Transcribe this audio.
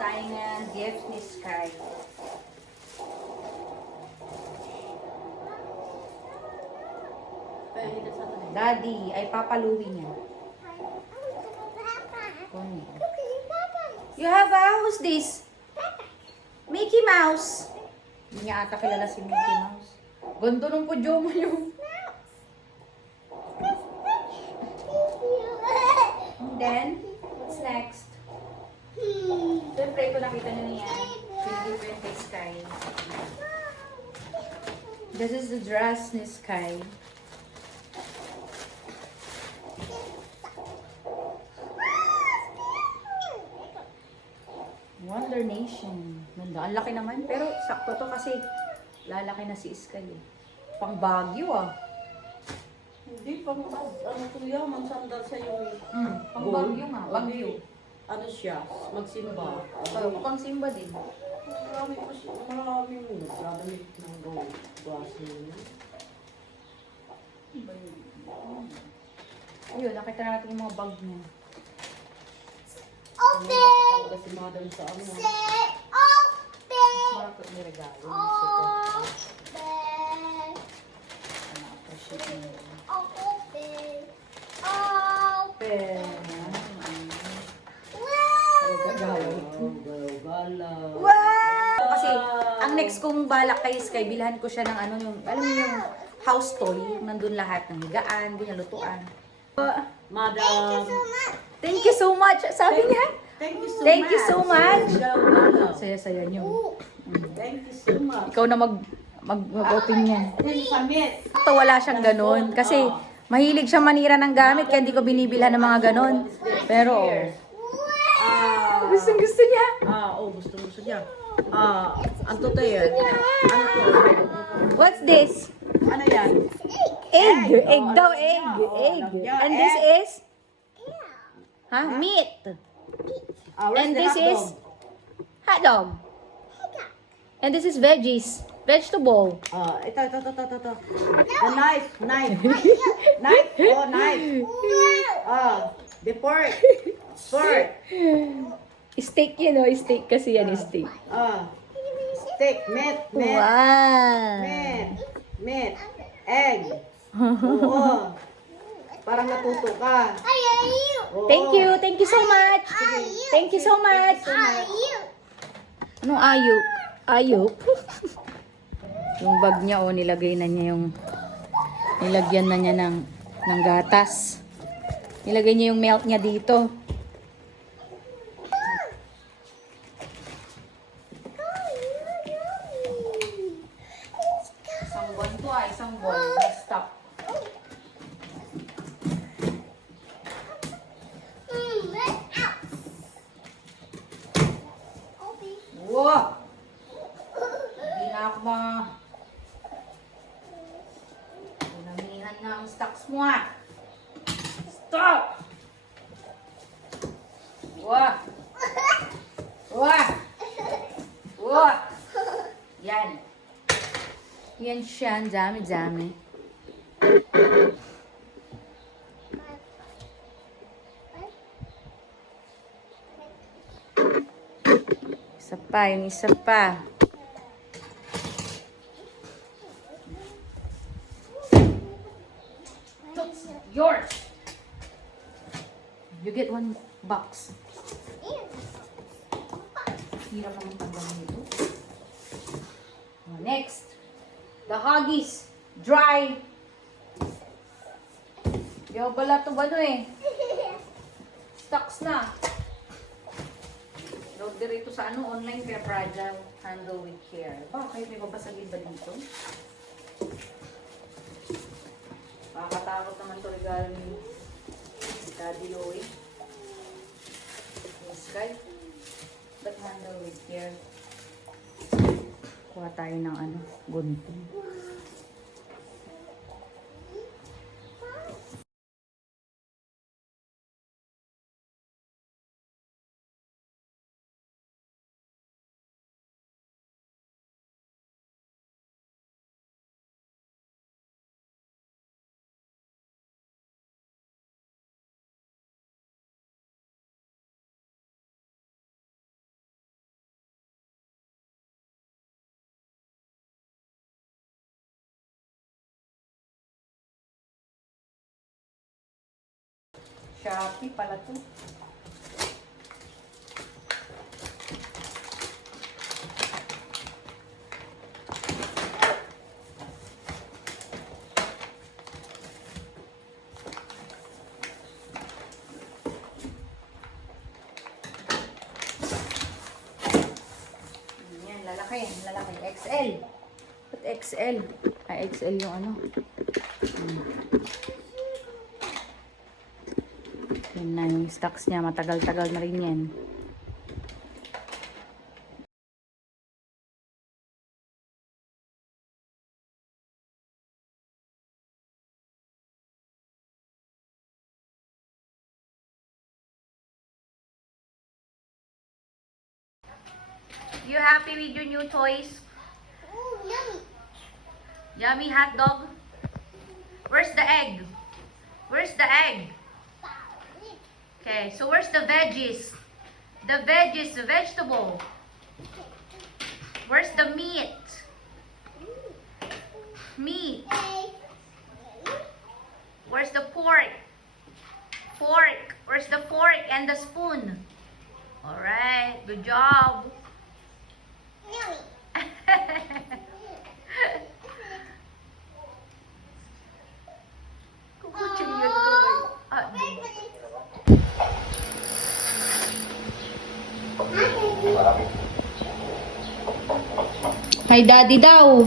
tayong gift ni Sky. Daddy, ay papaluwi niya. You have a who's this? Mickey Mouse. Hindi niya ata kilala si Mickey Mouse. Ganda nung pudyo mo yung. And then, what's next? Siyempre, ito nakita niyo niya. Different kay Sky. This is the dress ni Sky. Wonder Nation. Ganda. Ang laki naman. Pero sakto to kasi lalaki na si Sky eh. Pang Baguio ah. Hindi, pang ano to yan, magsandal sa yung Pang Baguio nga. Baguio. ano siya, magsimba. Pang Simba din. Marami pa siya, marami mo. Dadamit ng gold. Basi niya. Ayun, nakita natin yung mga bag niya. Open! Kasi madam sa ano. Say open! Marami may regalo. Open! Na-appreciate niya. Open! Open! Gala. Wow! Kasi, ang next kong balak kay Sky, bilhan ko siya ng ano yung, alam mo yung house toy, nandun lahat ng higaan, ganyan, lutuan. Madam. Thank you so much! Sabi niya, Thank you so thank much. you so much! Gala. Saya-saya niyo. Thank you so much. Ikaw na mag-open niyan. Samit. Ito wala siyang ganun. Kasi mahilig siya manira ng gamit kaya hindi ko binibilhan ng mga ganun. Pero gusto niya. Gusto niya. Ang totoo yan. Ano to? What's this? Ano yan? Egg. Egg daw, Ano egg. siya? Egg. Yeah, And this egg. is? Meat. Where's And the this hot is? dog? Hot dog. And this is veggies. Vegetable. Ito. The knife. Knife. Oh, knife. The pork. Pork. Steak yun, no? Steak kasi yan, steak. Steak. Meat. Wow. Meat. Egg. Oo. Parang natuto ka. Oo. Thank you. Thank you so much. Thank you so much. Anong ayok? Ayok? Yung bag niya, nilagay na niya yung nilagyan na niya ng gatas. Nilagay niya yung milk niya dito. Isang buwan to isang buwan. Stop. Wow! Hindi na ako Pinamihan na ang stocks mo ah. Stop! Wow! Wow! Wow! Yan. Yan siya. Ang dami-dami. Isa pa. Yung isa pa. Yours. You get one box. Hirap naman tanggalin nito. Next. The Huggies. Dry. Yo, bala to ba no eh? Stocks na. Load dito sa online kaya fragile. Handle with care. Bakit may babasagin ba dito? Nakakatakot naman to regalo ni Daddy Louie. Sky. But handle with care. Kuha tayo ng gunting. Shopee pala to. Yan, lalaki. Lalaki. XL. Ba't XL? Ay, XL yung ano. Yan na yung stocks niya. Matagal-tagal na rin yan. You happy with your new toys? Ooh, yummy. Yummy hot dog? Where's the egg? Where's the egg? Okay, so where's the veggies? The veggies, the vegetable. Where's the meat? Meat. Where's the pork? Fork. Where's the fork and the spoon? Alright, good job. Yummy. Kukutsing yun to. Ah, Hi, daddy daw.